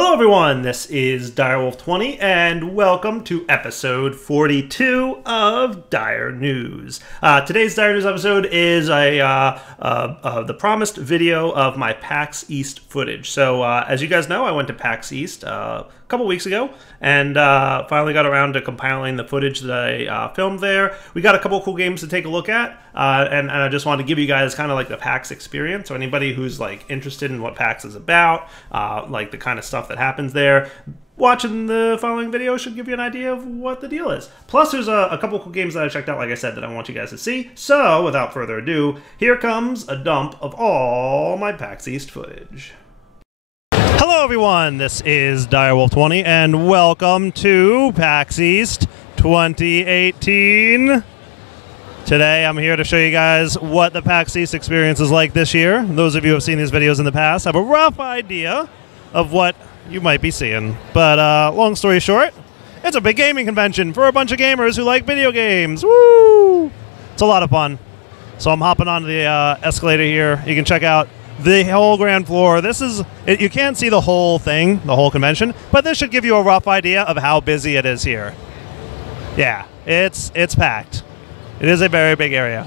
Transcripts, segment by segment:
Hello everyone, this is Direwolf20 and welcome to episode 42 of Dire News. Today's Dire News episode is the promised video of my Pax East footage. So as you guys know, I went to Pax East a couple weeks ago and finally got around to compiling the footage that I filmed there. We got a couple cool games to take a look at and I just wanted to give you guys kind of like the PAX experience. So anybody who's like interested in what PAX is about, like the kind of stuff that happens there, watching the following video should give you an idea of what the deal is. Plus there's a couple cool games that I checked out, like I said, that I want you guys to see. So without further ado, here comes a dump of all my PAX East footage. Hello everyone, this is Direwolf20 and welcome to PAX East 2018. Today I'm here to show you guys what the PAX East experience is like this year. Those of you who have seen these videos in the past have a rough idea of what you might be seeing. But long story short, it's a big gaming convention for a bunch of gamers who like video games. Woo! It's a lot of fun. So I'm hopping onto the escalator here. You can check out the whole ground floor. This is, you can't see the whole thing, the whole convention, but this should give you a rough idea of how busy it is here. Yeah, it's packed. It is a very big area.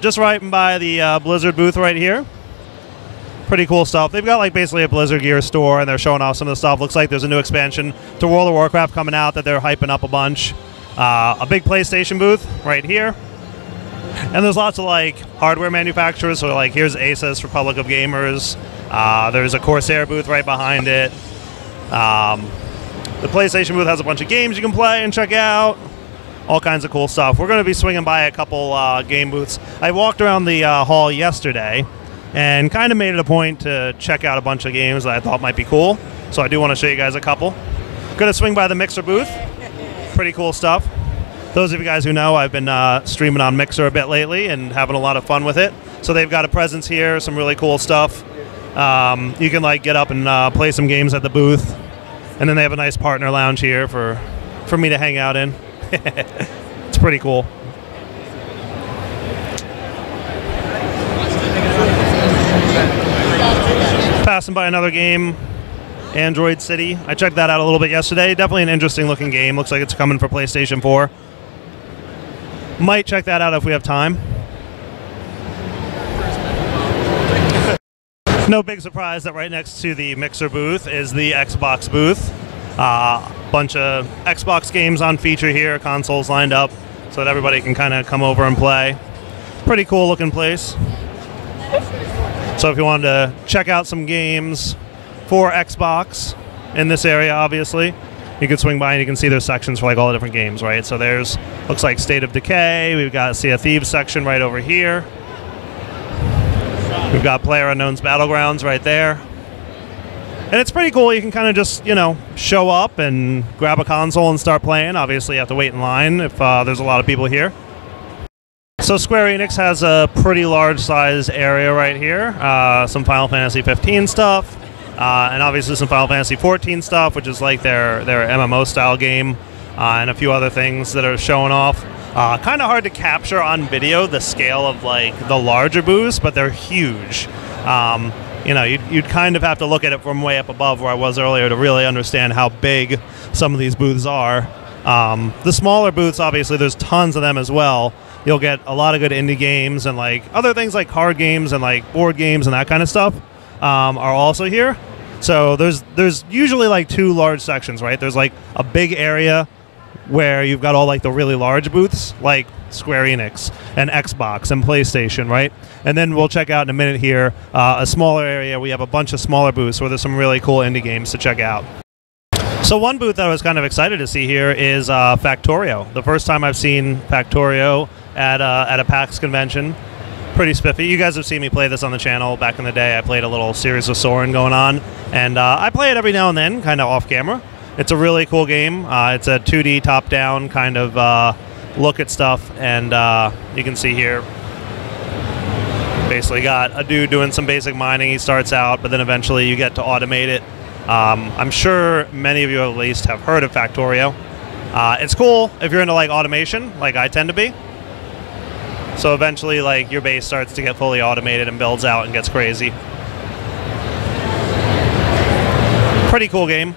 Just right by the Blizzard booth right here. Pretty cool stuff. They've got like basically a Blizzard gear store and they're showing off some of the stuff. Looks like there's a new expansion to World of Warcraft coming out that they're hyping up a bunch. A big PlayStation booth right here. And there's lots of like hardware manufacturers. So like here's Asus, Republic of Gamers. There's a Corsair booth right behind it. The PlayStation booth has a bunch of games you can play and check out. All kinds of cool stuff. We're going to be swinging by a couple game booths. I walked around the hall yesterday and kind of made it a point to check out a bunch of games that I thought might be cool. So I do want to show you guys a couple. Going to swing by the Mixer booth. Pretty cool stuff. Those of you guys who know, I've been streaming on Mixer a bit lately and having a lot of fun with it. So they've got a presence here, some really cool stuff. You can like get up and play some games at the booth. And then they have a nice partner lounge here for me to hang out in. It's pretty cool. Passing by another game, Android City. I checked that out a little bit yesterday. Definitely an interesting looking game. Looks like it's coming for PlayStation 4. Might check that out if we have time. No big surprise that right next to the Mixer booth is the Xbox booth. Bunch of Xbox games on feature here, consoles lined up so that everybody can kind of come over and play. Pretty cool looking place. So if you wanted to check out some games for Xbox in this area, obviously, you can swing by and you can see there's sections for like all the different games, right? So there's, looks like State of Decay. We've got Sea of Thieves section right over here. We've got PlayerUnknown's Battlegrounds right there. And it's pretty cool. You can kind of just, you know, show up and grab a console and start playing. Obviously, you have to wait in line if there's a lot of people here. So Square Enix has a pretty large size area right here. Some Final Fantasy 15 stuff. And obviously some Final Fantasy 14 stuff, which is like their MMO style game. And a few other things that are showing off. Kind of hard to capture on video the scale of like the larger booths, but they're huge. You know, you'd kind of have to look at it from way up above where I was earlier to really understand how big some of these booths are. The smaller booths, obviously, there's tons of them as well. You'll get a lot of good indie games and like other things like card games and like board games and that kind of stuff are also here. So there's usually like two large sections, right? There's like a big area where you've got all like the really large booths, like Square Enix and Xbox and PlayStation, right? And then we'll check out in a minute here a smaller area. We have a bunch of smaller booths where there's some really cool indie games to check out. So one booth that I was kind of excited to see here is Factorio. The first time I've seen Factorio at a PAX convention. Pretty spiffy. You guys have seen me play this on the channel back in the day. I played a little series of Soren going on, and I play it every now and then, kind of off camera. It's a really cool game. It's a 2D top-down kind of look at stuff, and you can see here basically got a dude doing some basic mining. He starts out, but then eventually you get to automate it. I'm sure many of you at least have heard of Factorio. It's cool if you're into like automation, like I tend to be. So eventually like your base starts to get fully automated and builds out and gets crazy. Pretty cool game.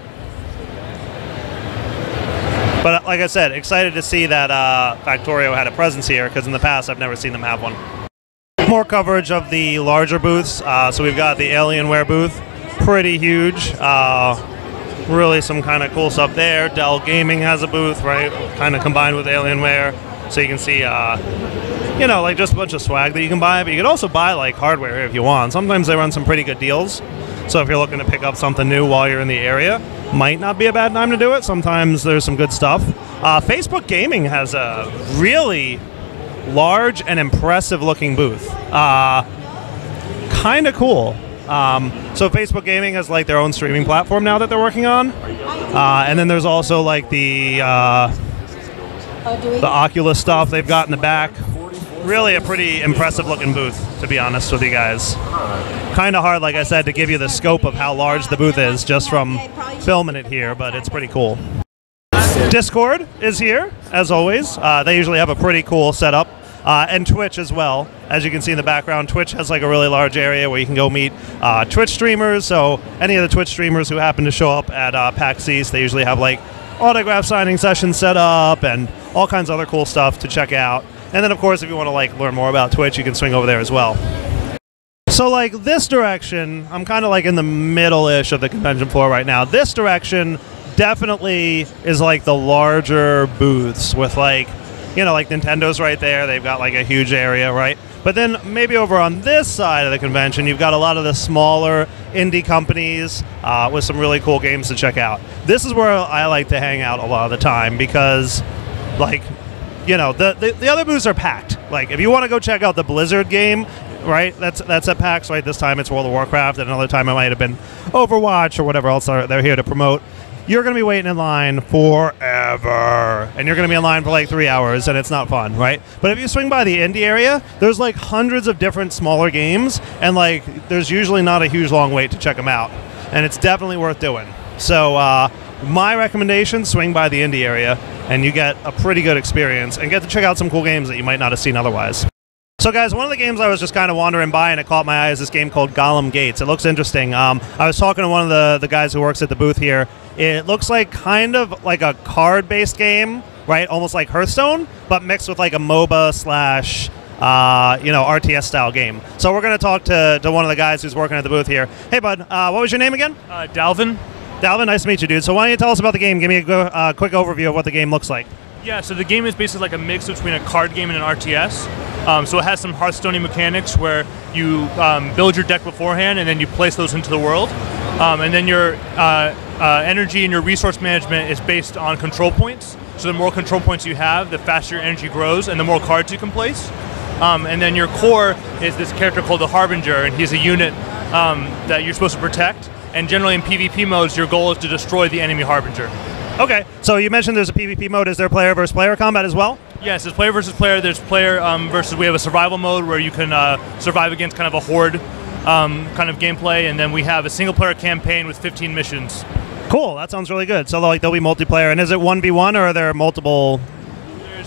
But like I said, excited to see that Factorio had a presence here, because in the past I've never seen them have one. More coverage of the larger booths. So we've got the Alienware booth, pretty huge. Really some kind of cool stuff there. Dell Gaming has a booth, right? Kind of combined with Alienware. So you can see, you know, like just a bunch of swag that you can buy. But you can also buy like hardware here if you want. Sometimes they run some pretty good deals. So if you're looking to pick up something new while you're in the area, might not be a bad time to do it. Sometimes there's some good stuff. Facebook Gaming has a really large and impressive looking booth. Kind of cool. So Facebook Gaming has like their own streaming platform now that they're working on. And then there's also like the Oculus stuff they've got in the back. Really a pretty impressive looking booth, to be honest with you guys. Kind of hard, like I said, to give you the scope of how large the booth is just from filming it here, but it's pretty cool. Discord is here, as always. They usually have a pretty cool setup. And Twitch as well. As you can see in the background, Twitch has like a really large area where you can go meet Twitch streamers. So any of the Twitch streamers who happen to show up at Pax East, they usually have like autograph signing sessions set up and all kinds of other cool stuff to check out. And then of course, if you want to like learn more about Twitch, you can swing over there as well. So like this direction, I'm kind of like in the middle-ish of the convention floor right now. This direction definitely is like the larger booths with like, you know, like Nintendo's right there. They've got like a huge area, right? But then maybe over on this side of the convention, you've got a lot of the smaller indie companies with some really cool games to check out. This is where I like to hang out a lot of the time because, like, you know, the other booths are packed. Like, if you want to go check out the Blizzard game, right, that's at PAX, right? This time it's World of Warcraft, and another time it might have been Overwatch or whatever else they're here to promote. You're going to be waiting in line forever, and you're going to be in line for like 3 hours, and it's not fun, right? But if you swing by the indie area, there's like hundreds of different smaller games, and like there's usually not a huge long wait to check them out, and it's definitely worth doing. So my recommendation, swing by the indie area, and you get a pretty good experience, and get to check out some cool games that you might not have seen otherwise. So guys, one of the games I was just kind of wandering by and it caught my eye is this game called Gollum Gates. It looks interesting. I was talking to one of the guys who works at the booth here. It looks like kind of like a card-based game, right? Almost like Hearthstone, but mixed with like a MOBA slash, you know, RTS style game. So we're going to talk to one of the guys who's working at the booth here. Hey, bud, what was your name again? Dalvin. Dalvin, nice to meet you, dude. So why don't you tell us about the game? Give me a quick overview of what the game looks like. Yeah, so the game is basically like a mix between a card game and an RTS. So it has some Hearthstone mechanics where you build your deck beforehand and then you place those into the world. And then your energy and your resource management is based on control points. So the more control points you have, the faster your energy grows and the more cards you can place. And then your core is this character called the Harbinger, and he's a unit that you're supposed to protect. And generally in PvP modes, your goal is to destroy the enemy Harbinger. Okay, so you mentioned there's a PvP mode. Is there player versus player combat as well? Yes, it's player versus player. There's player versus, we have a survival mode where you can survive against kind of a horde kind of gameplay, and then we have a single player campaign with 15 missions. Cool, that sounds really good. So like there'll be multiplayer, and is it 1v1 or are there multiple?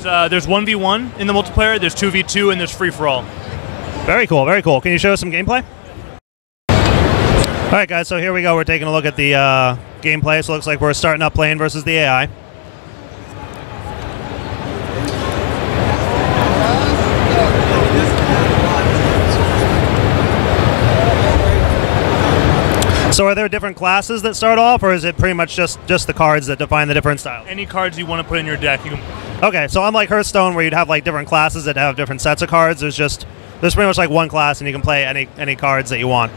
There's 1v1 in the multiplayer, there's 2v2, and there's free for all. Very cool, very cool. Can you show us some gameplay? All right, guys, so here we go. We're taking a look at the gameplay. So it looks like we're starting up playing versus the AI. So are there different classes that start off, or is it pretty much just the cards that define the different styles? Any cards you want to put in your deck, you can. Okay, so unlike Hearthstone, where you'd have like different classes that have different sets of cards, there's pretty much like one class, and you can play any cards that you want.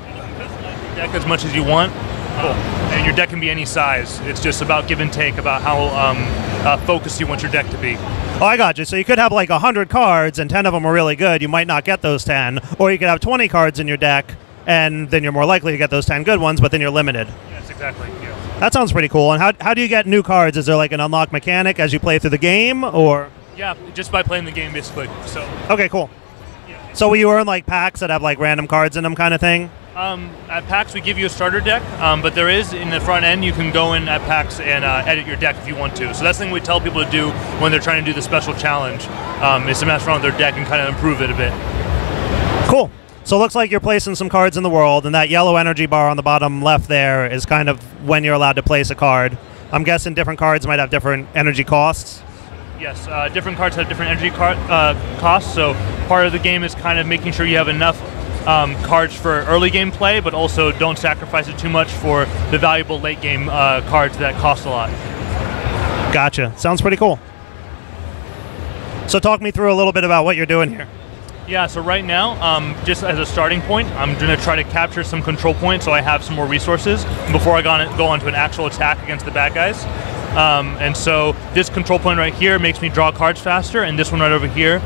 Deck as much as you want. Cool. And your deck can be any size. It's just about give and take, about how focused you want your deck to be. Oh, I got you. So you could have like 100 cards, and 10 of them are really good. You might not get those 10. Or you could have 20 cards in your deck, and then you're more likely to get those 10 good ones, but then you're limited. Yes, exactly. Yeah. That sounds pretty cool. And how do you get new cards? Is there like an unlock mechanic as you play through the game, or? Yeah, just by playing the game, basically. So. Okay, cool. Yeah. So will you earn like packs that have like random cards in them kind of thing? At PAX, we give you a starter deck, but there is, in the front end, you can go in at PAX and edit your deck if you want to. So that's the thing we tell people to do when they're trying to do the special challenge, is to mess around with their deck and kind of improve it a bit. Cool. So it looks like you're placing some cards in the world, and that yellow energy bar on the bottom left there is kind of when you're allowed to place a card. I'm guessing different cards might have different energy costs. Yes, different cards have different energy costs, so part of the game is kind of making sure you have enough cards for early game play, but also don't sacrifice it too much for the valuable late game cards that cost a lot. Gotcha. Sounds pretty cool. So talk me through a little bit about what you're doing here. Yeah, so right now, just as a starting point, I'm going to try to capture some control points so I have some more resources before I go on to an actual attack against the bad guys. And so this control point right here makes me draw cards faster, and this one right over here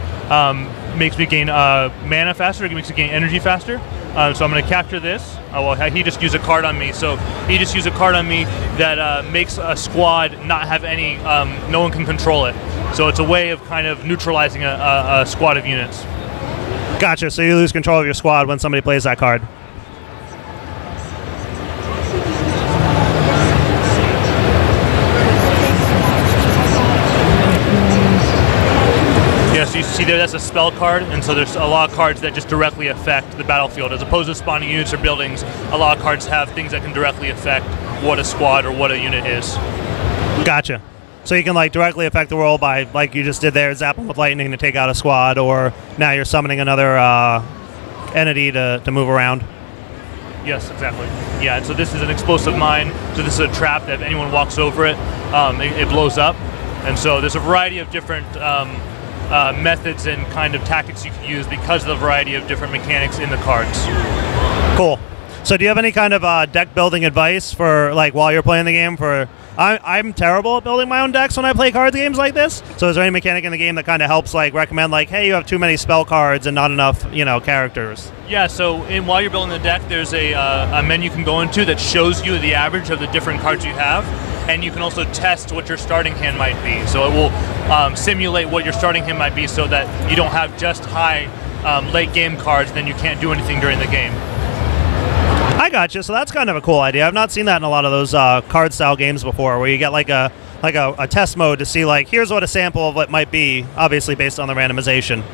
makes me gain mana faster, it makes me gain energy faster. So I'm going to capture this. Oh, well, he just used a card on me. So he just used a card on me that makes a squad not have any, no one can control it. So it's a way of kind of neutralizing a squad of units. Gotcha, so you lose control of your squad when somebody plays that card. Yeah, so you see there, that's a spell card, and so there's a lot of cards that just directly affect the battlefield. As opposed to spawning units or buildings, a lot of cards have things that can directly affect what a squad or what a unit is. Gotcha. So you can like directly affect the world by, like you just did there, zapping with lightning to take out a squad, or now you're summoning another entity to move around. Yes, exactly. Yeah, and so this is an explosive mine, so this is a trap that if anyone walks over it, it blows up. And so there's a variety of different methods and kind of tactics you can use because of the variety of different mechanics in the cards. Cool. So do you have any kind of deck building advice for like while you're playing the game? I'm terrible at building my own decks when I play card games like this. So is there any mechanic in the game that kind of helps like recommend like, hey, you have too many spell cards and not enough, characters? Yeah, so while you're building the deck, there's a menu you can go into that shows you the average of the different cards you have. And you can also test what your starting hand might be. So it will simulate what your starting hand might be so that you don't have just high late game cards, then you can't do anything during the game. I gotcha. So that's kind of a cool idea. I've not seen that in a lot of those card style games before, where you get like a test mode to see like here's what a sample of what might be, obviously based on the randomization.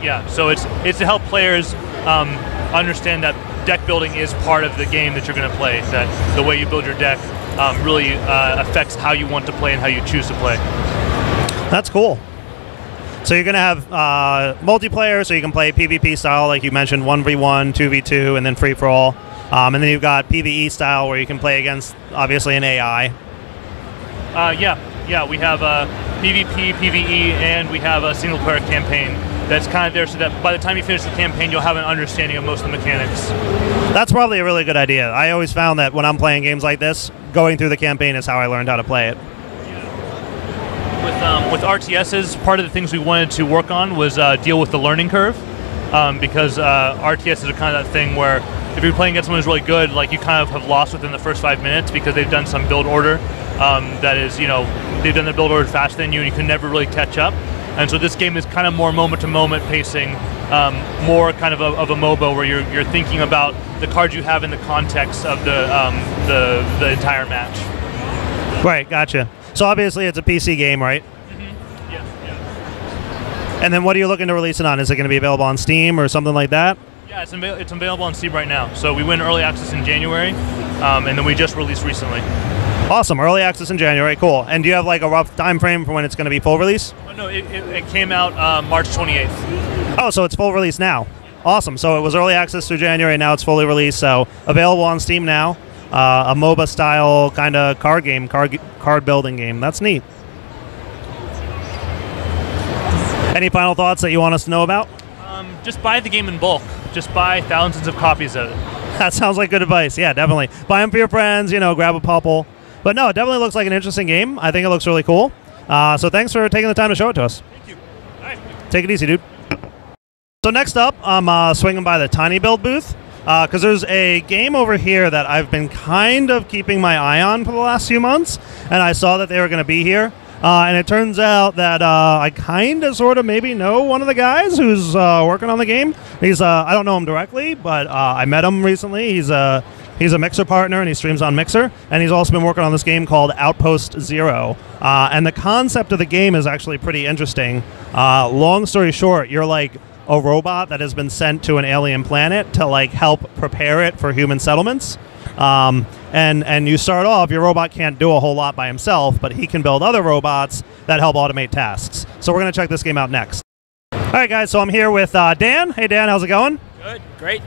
Yeah. So it's to help players understand that deck building is part of the game that you're going to play. That the way you build your deck really affects how you want to play and how you choose to play. That's cool. So you're going to have multiplayer, so you can play PvP style, like you mentioned, 1v1, 2v2, and then free for all. And then you've got PvE style where you can play against, obviously, an AI. Yeah, we have PvP, PvE, and we have a single-player campaign that's kind of there so that by the time you finish the campaign, you'll have an understanding of most of the mechanics. That's probably a really good idea. I always found that when I'm playing games like this, going through the campaign is how I learned how to play it. With RTSs, part of the things we wanted to work on was deal with the learning curve, because RTSs are kind of that thing where if you're playing against someone who's really good, like you kind of have lost within the first 5 minutes because they've done some build order that is, they've done the build order faster than you and you can never really catch up. And so this game is kind of more moment-to-moment pacing, more kind of a MOBA where you're thinking about the cards you have in the context of the entire match. Right, gotcha. So obviously it's a PC game, right? Mm-hmm. Yeah. And then what are you looking to release it on? Is it going to be available on Steam or something like that? Yeah, it's available on Steam right now. So we went early access in January, and then we just released recently. Awesome, early access in January, cool. And do you have like a rough time frame for when it's going to be full release? Oh, no, it came out March 28th. Oh, so it's full release now. Awesome, so it was early access through January, now it's fully released, so available on Steam now. A MOBA style kind of card game, card building game. That's neat. Any final thoughts that you want us to know about? Just buy the game in bulk. Just buy thousands of copies of it. That sounds like good advice. Yeah, definitely. Buy them for your friends, grab a couple. But no, it definitely looks like an interesting game. I think it looks really cool. So thanks for taking the time to show it to us. Thank you. All right. Take it easy, dude. So next up, I'm swinging by the Tiny Build booth. Because there's a game over here that I've been kind of keeping my eye on for the last few months, and I saw that they were going to be here. And it turns out that I kind of sort of maybe know one of the guys who's working on the game. He's I don't know him directly, but I met him recently. He's a Mixer partner, and he streams on Mixer. And he's also been working on this game called Outpost Zero. And the concept of the game is actually pretty interesting. Long story short, you're like a robot that has been sent to an alien planet to like help prepare it for human settlements. And you start off, your robot can't do a whole lot by himself, but he can build other robots that help automate tasks. So we're going to check this game out next. All right, guys, so I'm here with Dan. Hey, Dan, how's it going? Good, great.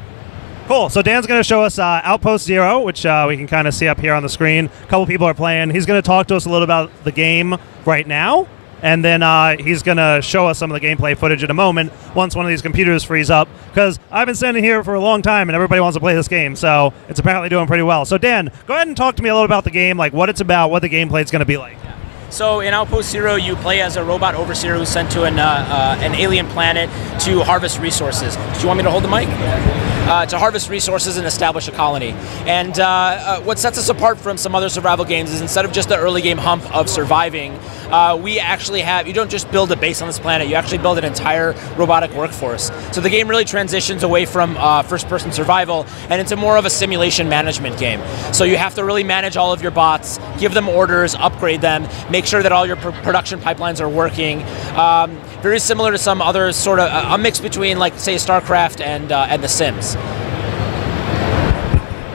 Cool. So Dan's going to show us Outpost Zero, which we can kind of see up here on the screen. A couple people are playing. He's going to talk to us a little about the game right now, and then he's going to show us some of the gameplay footage in a moment once one of these computers frees up, because I've been standing here for a long time and everybody wants to play this game, so it's apparently doing pretty well. So Dan, go ahead and talk to me a little about the game, like what it's about, what the gameplay is going to be like. So in Outpost Zero, you play as a robot overseer who's sent to an alien planet to harvest resources. Do you want me to hold the mic? To harvest resources and establish a colony. And what sets us apart from some other survival games is instead of just the early game hump of surviving, we actually have, you don't just build a base on this planet, you actually build an entire robotic workforce. So the game really transitions away from first-person survival and into more of a simulation management game. So you have to really manage all of your bots, give them orders, upgrade them, make sure that all your production pipelines are working. Very similar to some other sort of, a mix between like say StarCraft and The Sims.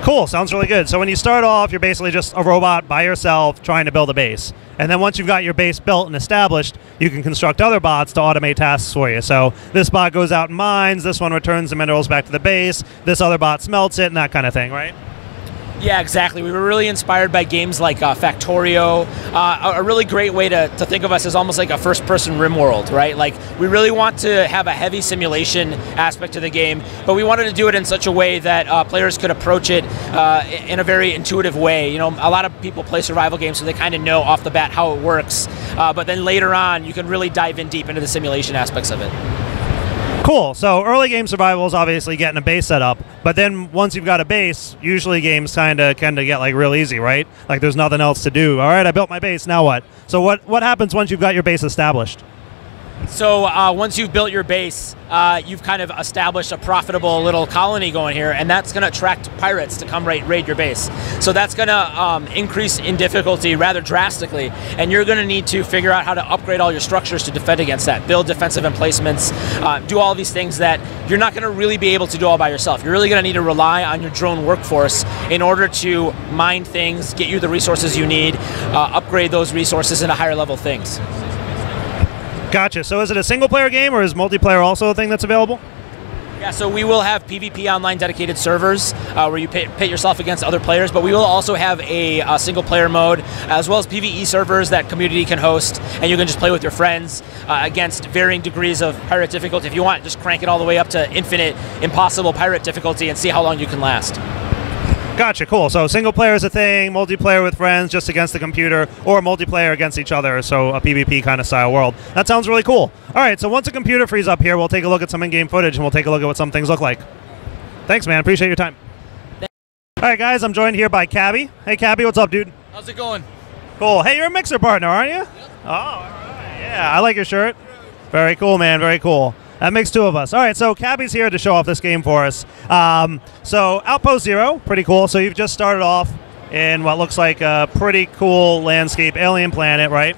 Cool, sounds really good. So when you start off, you're basically just a robot by yourself trying to build a base. And then once you've got your base built and established, you can construct other bots to automate tasks for you. So this bot goes out and mines, this one returns the minerals back to the base, this other bot smelts it, and that kind of thing, right? Yeah, exactly. We were really inspired by games like Factorio. A really great way to think of us as almost like a first-person RimWorld, right? Like, we really want to have a heavy simulation aspect to the game, but we wanted to do it in such a way that players could approach it in a very intuitive way. You know, a lot of people play survival games, so they kind of know off the bat how it works, but then later on, you can really dive in deep into the simulation aspects of it. Cool. So early game survival is obviously getting a base set up, but then once you've got a base, usually games kind of get like real easy, right? Like there's nothing else to do. All right, I built my base, now what? So what happens once you've got your base established? So once you've built your base, you've kind of established a profitable little colony going here, and that's going to attract pirates to come raid your base. So that's going to increase in difficulty rather drastically, and you're going to need to figure out how to upgrade all your structures to defend against that, build defensive emplacements, do all these things that you're not going to really be able to do all by yourself. You're really going to need to rely on your drone workforce in order to mine things, get you the resources you need, upgrade those resources into higher level things. Gotcha. So is it a single-player game, or is multiplayer also a thing that's available? Yeah, so we will have PvP online dedicated servers where you pit yourself against other players, but we will also have a single-player mode, as well as PvE servers that community can host, and you can just play with your friends against varying degrees of pirate difficulty. If you want, just crank it all the way up to infinite, impossible pirate difficulty and see how long you can last. Gotcha, cool. So single player is a thing, multiplayer with friends just against the computer, or multiplayer against each other, so a PvP kind of style world. That sounds really cool. All right, so once a computer frees up here, we'll take a look at some in-game footage, and we'll take a look at what some things look like. Thanks, man. Appreciate your time. All right, guys, I'm joined here by Cabbie. Hey, Cabbie, what's up, dude? How's it going? Cool. Hey, you're a mixer partner, aren't you? Yep. Oh, all right. Yeah, I like your shirt. Very cool, man. Very cool. That makes two of us. All right, so Cabbie's here to show off this game for us. So Outpost Zero, pretty cool. So you've just started off in what looks like a pretty cool landscape, alien planet, right?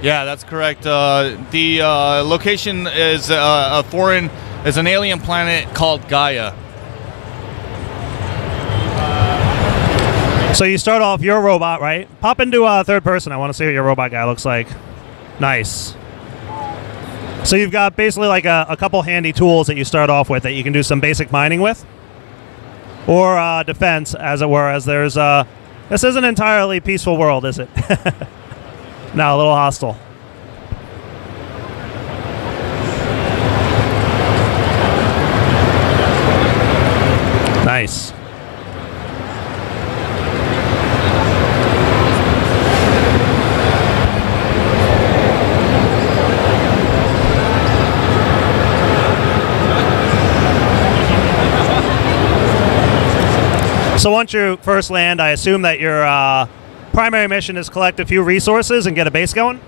Yeah, that's correct. The location is is an alien planet called Gaia. So you start off, you're a robot, right? Pop into third person. I want to see what your robot guy looks like. Nice. So you've got basically like a couple handy tools that you start off with that you can do some basic mining with, or defense, as it were, as there's this isn't an entirely peaceful world, is it? No, a little hostile. Nice. So once you first land, I assume that your primary mission is collect a few resources and get a base going?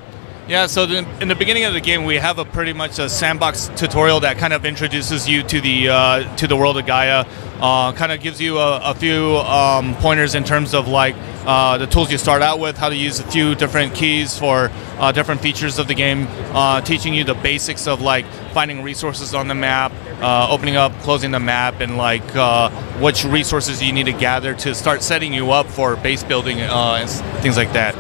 Yeah, so in the beginning of the game, we have pretty much a sandbox tutorial that kind of introduces you to the world of Gaia. Kind of gives you a few pointers in terms of like the tools you start out with, how to use a few different keys for different features of the game, teaching you the basics of like finding resources on the map, opening up, closing the map, and like which resources you need to gather to start setting you up for base building and things like that.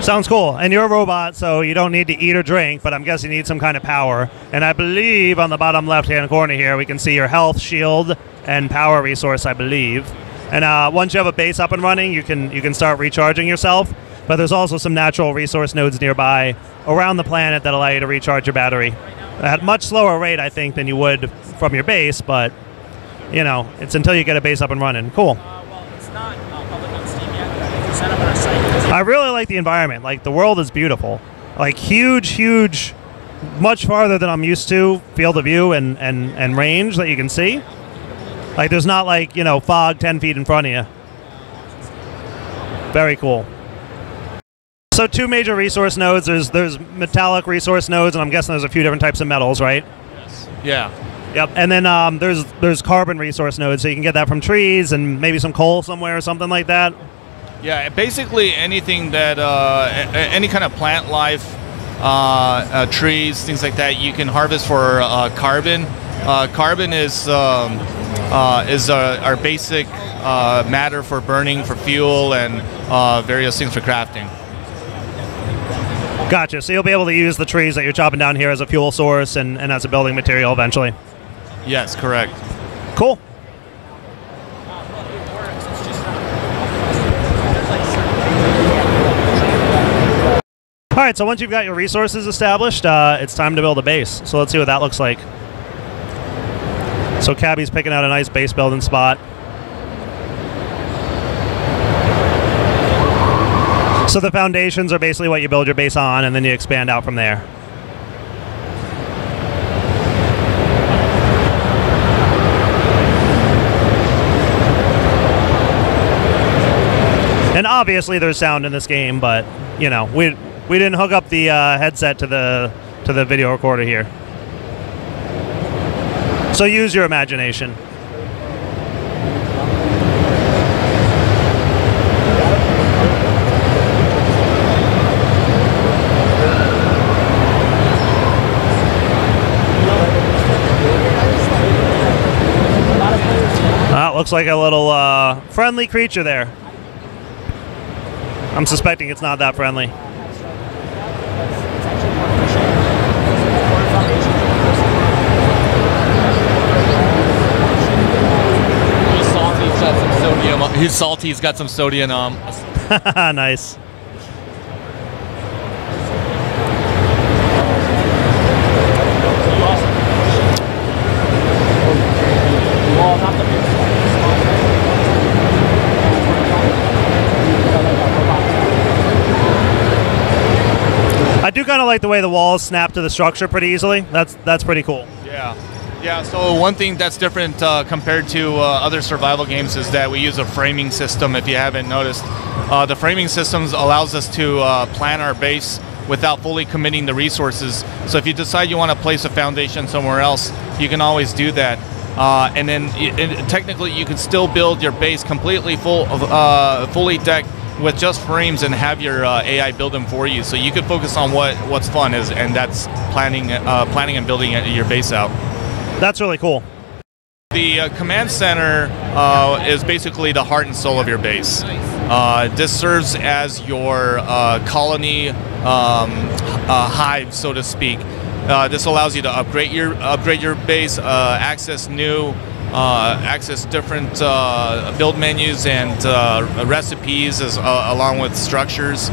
Sounds cool. And you're a robot, so you don't need to eat or drink, but I'm guessing you need some kind of power. And I believe on the bottom left-hand corner here, we can see your health, shield, and power resource, I believe. And once you have a base up and running, you can start recharging yourself. But there's also some natural resource nodes nearby around the planet that allow you to recharge your battery at a much slower rate, I think, than you would from your base. But, you know, it's until you get a base up and running. Cool. Well, it's not public on Steam yet. It's set up on our site. I really like the environment. Like, the world is beautiful. Like, huge, much farther than I'm used to, field of view and range that you can see. Like, there's not, like, you know, fog 10 feet in front of you. Very cool. So 2 major resource nodes. There's metallic resource nodes, and I'm guessing there's a few different types of metals, right? Yes. Yeah. Yep. And then there's carbon resource nodes, so you can get that from trees and maybe some coal somewhere or something like that. Yeah, basically anything that, any kind of plant life, trees, things like that, you can harvest for carbon. Carbon is our basic matter for burning, for fuel, and various things for crafting. Gotcha. So you'll be able to use the trees that you're chopping down here as a fuel source and as a building material eventually. Yes, correct. Cool. All right, so once you've got your resources established, it's time to build a base. So let's see what that looks like. So Cabbie's picking out a nice base building spot. So the foundations are basically what you build your base on, and then you expand out from there. And obviously there's sound in this game, but you know, we didn't hook up the headset to the video recorder here. So use your imagination. Looks like a little friendly creature there. I'm suspecting it's not that friendly. He's salty. He's got some sodium. Nice. I do kind of like the way the walls snap to the structure pretty easily. That's pretty cool. Yeah. Yeah, so one thing that's different compared to other survival games is that we use a framing system, if you haven't noticed. The framing systems allows us to plan our base without fully committing the resources. So if you decide you want to place a foundation somewhere else, you can always do that. And then technically you can still build your base completely fully decked with just frames and have your AI build them for you. So you could focus on what's fun, and that's planning and building your base out. That's really cool. The command center is basically the heart and soul of your base. This serves as your colony hive, so to speak. This allows you to upgrade your base, access different build menus and recipes along with structures.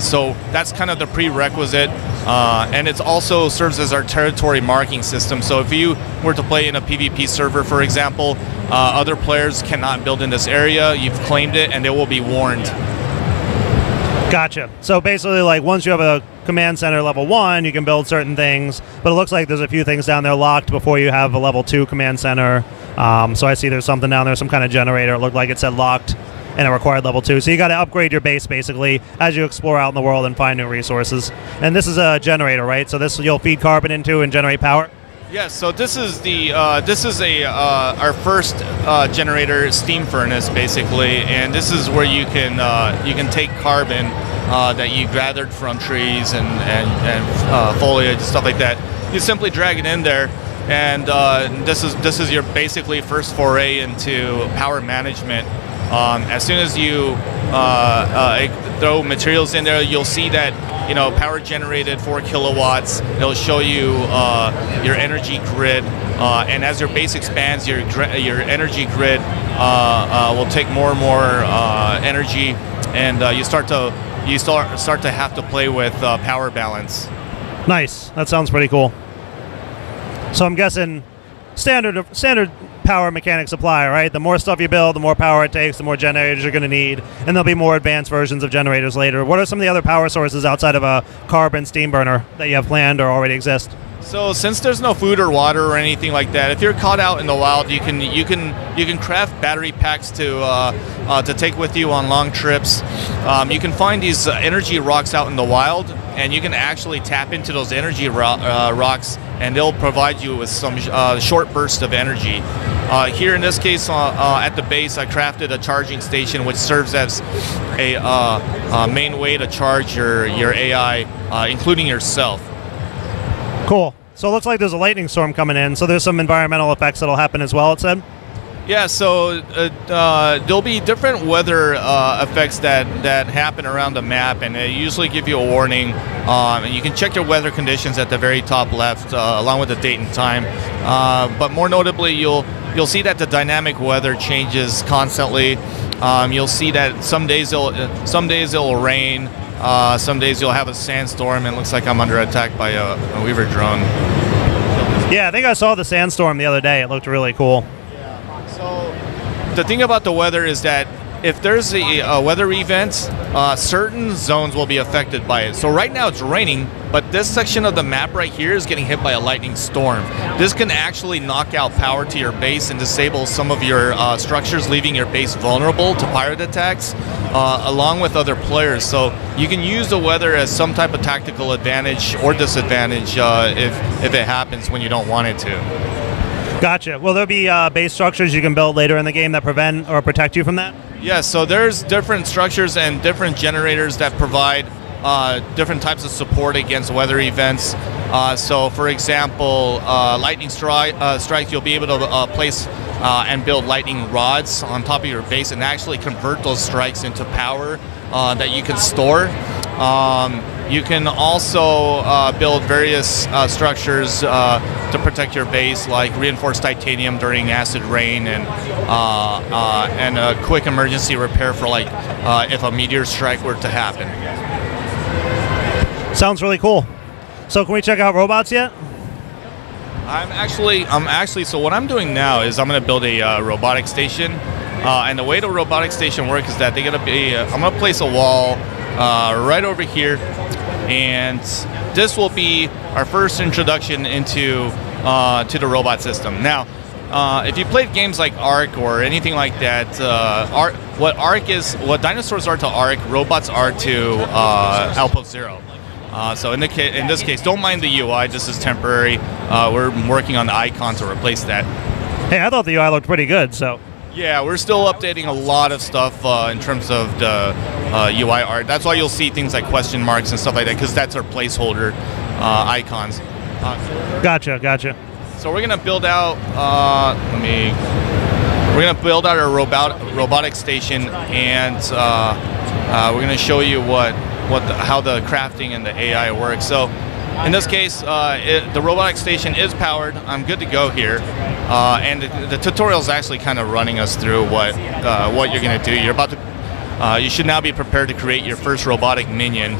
So that's kind of the prerequisite. And it also serves as our territory marking system. So if you were to play in a PvP server, for example, other players cannot build in this area. You've claimed it, and they will be warned. Gotcha. So basically, like, once you have a command center level 1, you can build certain things, but it looks like there's a few things down there locked before you have a level 2 command center. So I see there's something down there, some kind of generator. It looked like it said locked. and a required level 2. So you got to upgrade your base basically as you explore out in the world and find new resources. And this is a generator, right? So this you'll feed carbon into and generate power. Yes, so this is the our first generator steam furnace basically, and this is where you can take carbon that you gathered from trees and foliage, stuff like that. You simply drag it in there, and this is your basically first foray into power management. As soon as you throw materials in there, you'll see that power generated 4 kilowatts. It'll show you your energy grid, and as your base expands, your energy grid will take more and more energy, and you start to have to play with power balance. Nice. That sounds pretty cool. So I'm guessing standard power mechanics apply, right? The more stuff you build, the more power it takes, the more generators you're going to need, and there'll be more advanced versions of generators later. What are some of the other power sources outside of a carbon steam burner that you have planned or already exist? So since there's no food or water or anything like that, if you're caught out in the wild, you can craft battery packs to take with you on long trips. You can find these energy rocks out in the wild, and you can actually tap into those energy rocks, and they'll provide you with some short burst of energy. Here in this case, at the base, I crafted a charging station which serves as a main way to charge your AI, including yourself. Cool. So it looks like there's a lightning storm coming in, so there's some environmental effects that'll happen as well, it said? Yeah, so there'll be different weather effects that happen around the map, and they usually give you a warning. And you can check your weather conditions at the very top left, along with the date and time. But more notably, you'll see that the dynamic weather changes constantly. You'll see that some days it'll rain. Some days you'll have a sandstorm, and it looks like I'm under attack by a Weaver drone. Yeah, I think I saw the sandstorm the other day. It looked really cool. So the thing about the weather is that if there's a weather event, certain zones will be affected by it. So right now it's raining, but this section of the map right here is getting hit by a lightning storm. This can actually knock out power to your base and disable some of your structures, leaving your base vulnerable to pirate attacks, along with other players. So you can use the weather as some type of tactical advantage or disadvantage if it happens when you don't want it to. Gotcha. Will there be base structures you can build later in the game that prevent or protect you from that? Yeah, so there's different structures and different generators that provide different types of support against weather events. So for example, lightning strikes, you'll be able to place and build lightning rods on top of your base and actually convert those strikes into power that you can store. You can also build various structures to protect your base, like reinforced titanium during acid rain, and a quick emergency repair for if a meteor strike were to happen. Sounds really cool. So can we check out robots yet? I'm actually. So what I'm doing now is I'm going to build a robotic station, and the way the robotic station works is that they're going to be. I'm going to place a wall right over here, and this will be our first introduction into to the robot system. Now, if you played games like Ark or anything like that, what dinosaurs are to Ark, robots are to Outpost Zero. So in this case, don't mind the UI. This is temporary. We're working on the icon to replace that. Hey, I thought the UI looked pretty good. So. Yeah, we're still updating a lot of stuff in terms of the UI art. That's why you'll see things like question marks and stuff like that, because that's our placeholder icons. Gotcha. So we're gonna build out. We're gonna build out our robotic station, and we're gonna show you how the crafting and the AI works. So in this case, the robotic station is powered. I'm good to go here. And the tutorial is actually kind of running us through what you're going to do. You should now be prepared to create your first robotic minion.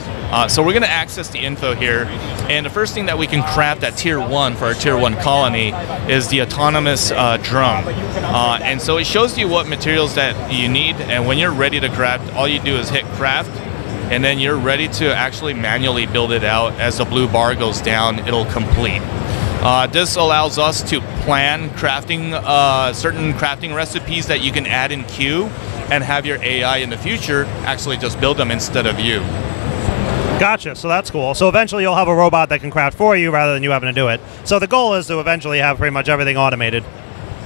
So we're going to access the info here, and the first thing that we can craft at Tier 1 for our Tier 1 colony is the autonomous drone. And so it shows you what materials that you need, and when you're ready to craft, all you do is hit craft, and then you're ready to actually manually build it out. As the blue bar goes down, it'll complete. This allows us to plan crafting, certain crafting recipes that you can add in queue, and have your AI in the future actually just build them instead of you. Gotcha, so that's cool. So eventually you'll have a robot that can craft for you rather than you having to do it. So the goal is to eventually have pretty much everything automated.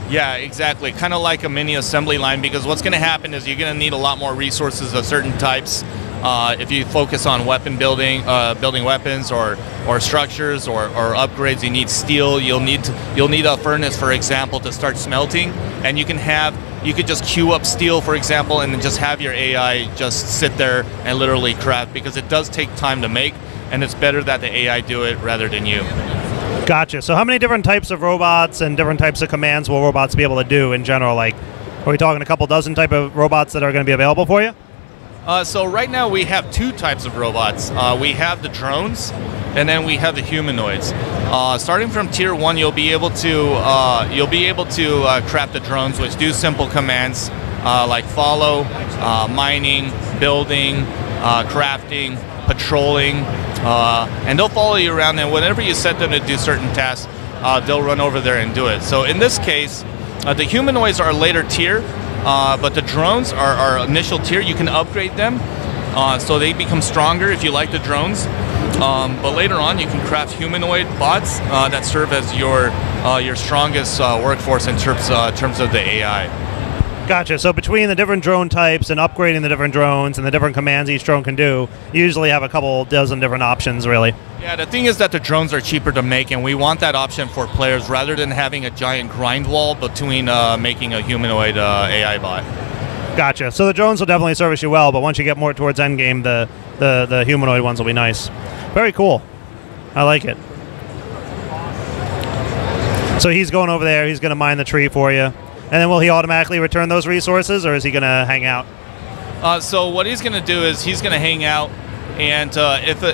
Yeah, exactly. Kind of like a mini assembly line, because what's going to happen is you're going to need a lot more resources of certain types. If you focus on weapon building, building weapons or structures or upgrades, you need steel. You'll need a furnace, for example, to start smelting. And you could just queue up steel, for example, and then just have your AI just sit there and literally craft, because it does take time to make, and it's better that the AI do it rather than you. Gotcha. So how many different types of robots and different types of commands will robots be able to do in general? Like, are we talking a couple dozen type of robots that are going to be available for you? So right now we have two types of robots. We have the drones, and then we have the humanoids. Starting from tier 1, you'll be able to craft the drones, which do simple commands like follow, mining, building, crafting, patrolling, and they'll follow you around. And whenever you set them to do certain tasks, they'll run over there and do it. So in this case, the humanoids are a later tier. But the drones are our initial tier. You can upgrade them, so they become stronger if you like the drones. But later on, you can craft humanoid bots that serve as your strongest workforce in terms of the AI. Gotcha. So between the different drone types and upgrading the different drones and the different commands each drone can do, you usually have a couple dozen different options, really. Yeah, the thing is that the drones are cheaper to make, and we want that option for players rather than having a giant grind wall between making a humanoid AI bot. Gotcha. So the drones will definitely service you well, but once you get more towards endgame, the humanoid ones will be nice. Very cool. I like it. So he's going over there. He's going to mine the tree for you. And then will he automatically return those resources, or is he going to hang out? So what he's going to do is he's going to hang out, and if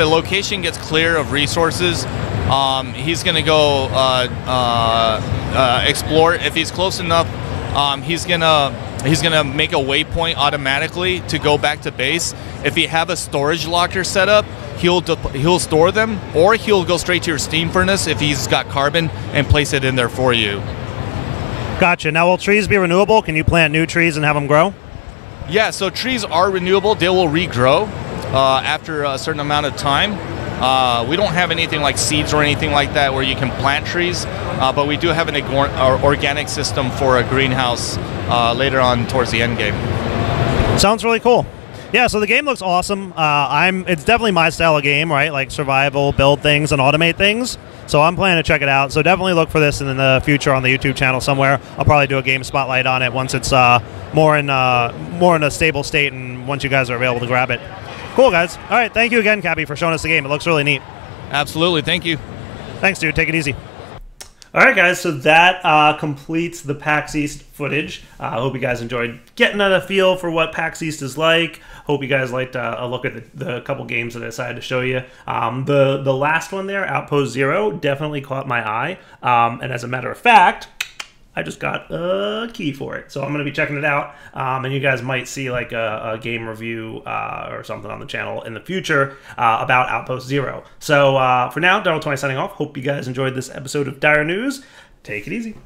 a location gets clear of resources, he's going to go explore. If he's close enough, he's gonna make a waypoint automatically to go back to base. If you have a storage locker set up, he'll store them, or he'll go straight to your steam furnace if he's got carbon and place it in there for you. Gotcha. Now, will trees be renewable? Can you plant new trees and have them grow? Yeah, so trees are renewable. They will regrow after a certain amount of time. We don't have anything like seeds or anything like that where you can plant trees, but we do have an organic system for a greenhouse later on towards the end game. Sounds really cool. Yeah, so the game looks awesome. It's definitely my style of game, right? Like survival, build things, and automate things. So I'm planning to check it out. So definitely look for this in the future on the YouTube channel somewhere. I'll probably do a game spotlight on it once it's more in a stable state and once you guys are available to grab it. Cool, guys. All right, thank you again, Cabbie, for showing us the game. It looks really neat. Absolutely, thank you. Thanks, dude. Take it easy. All right, guys, so that completes the Pax East footage. I hope you guys enjoyed getting a feel for what Pax East is like. Hope you guys liked a look at the couple games that I decided to show you. The last one there, Outpost Zero, definitely caught my eye. And as a matter of fact, I just got a key for it. So I'm going to be checking it out. And you guys might see like a game review or something on the channel in the future about Outpost Zero. So for now, Donald20 signing off. Hope you guys enjoyed this episode of Dire News. Take it easy.